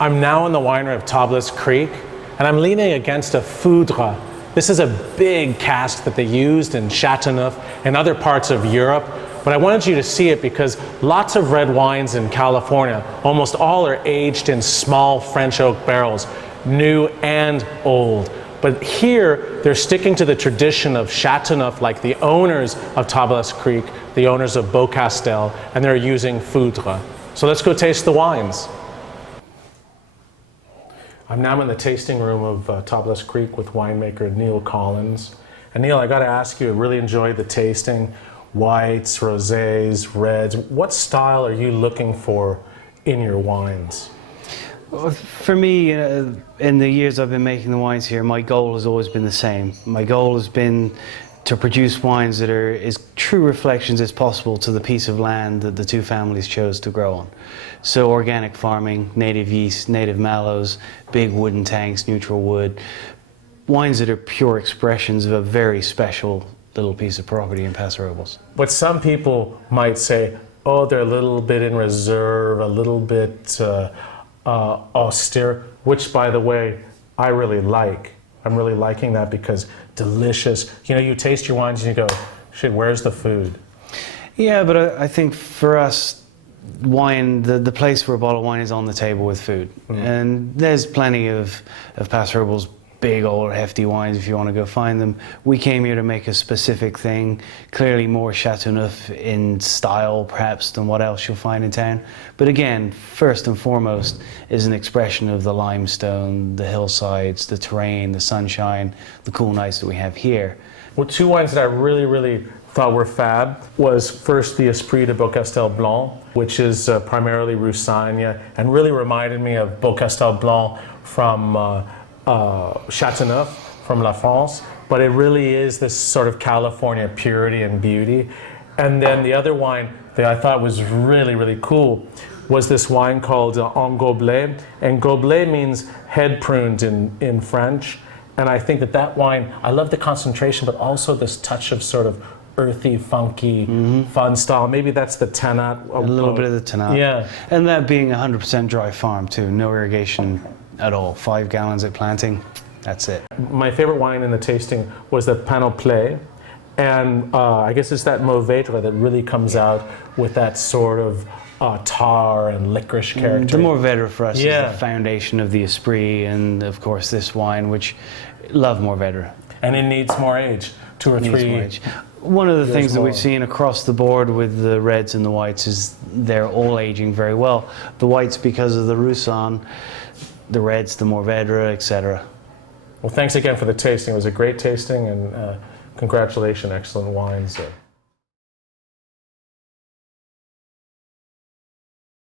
I'm now in the winery of Tablas Creek, and I'm leaning against a foudre. This is a big cask that they used in Châteauneuf and other parts of Europe, but I wanted you to see it because lots of red wines in California, almost all are aged in small French oak barrels, new and old. But here, they're sticking to the tradition of Châteauneuf, like the owners of Tablas Creek, the owners of Beaucastel, and they're using foudre. So let's go taste the wines. I'm now in the tasting room of Tablas Creek with winemaker Neil Collins. And Neil, I got to ask you, I really enjoyed the tasting. Whites, rosés, reds. What style are you looking for in your wines? For me, in the years I've been making the wines here, my goal has always been the same. My goal has been to produce wines that are as true reflections as possible to the piece of land that the two families chose to grow on. So organic farming, native yeast, native mallows, big wooden tanks, neutral wood. Wines that are pure expressions of a very special little piece of property in Paso Robles. But some people might say, oh, they're a little bit in reserve, a little bit austere, which, by the way, I really like. I'm really liking that because delicious. You know, you taste your wines and you go, shit, where's the food? Yeah, but I think for us, wine, the place for a bottle of wine is on the table with food. And there's plenty of Paso Robles big old hefty wines if you want to go find them. We came here to make a specific thing, clearly more Châteauneuf in style perhaps than what else you'll find in town. But again, first and foremost is an expression of the limestone, the hillsides, the terrain, the sunshine, the cool nights that we have here. Well, two wines that I really thought were fab was first the Esprit de Beaucastel Blanc, which is primarily Roussagne, and really reminded me of Beaucastel Blanc from Châteauneuf, from La France, but it really is this sort of California purity and beauty. And then the other wine that I thought was really cool was this wine called En Gobelet, and gobelet means head pruned in French. And I think that wine, I love the concentration, but also this touch of sort of earthy, funky, fun style. Maybe that's the Tannat. A little bit of the Tannat. Yeah. And that being 100% dry farm too, no irrigation at all. 5 gallons at planting, that's it. My favorite wine in the tasting was the Panoply, and I guess it's that Mourvèdre that really comes out with that sort of tar and licorice character. The Mourvèdre for us is the foundation of the Esprit, and of course this wine, which love Mourvèdre. And it needs more age, 2 or 3 years. One of the things that we've seen across the board with the reds and the whites is they're all aging very well. The whites because of the Roussanne, the reds, the Mourvèdre, etc. Well, thanks again for the tasting. It was a great tasting, and congratulations, excellent wines.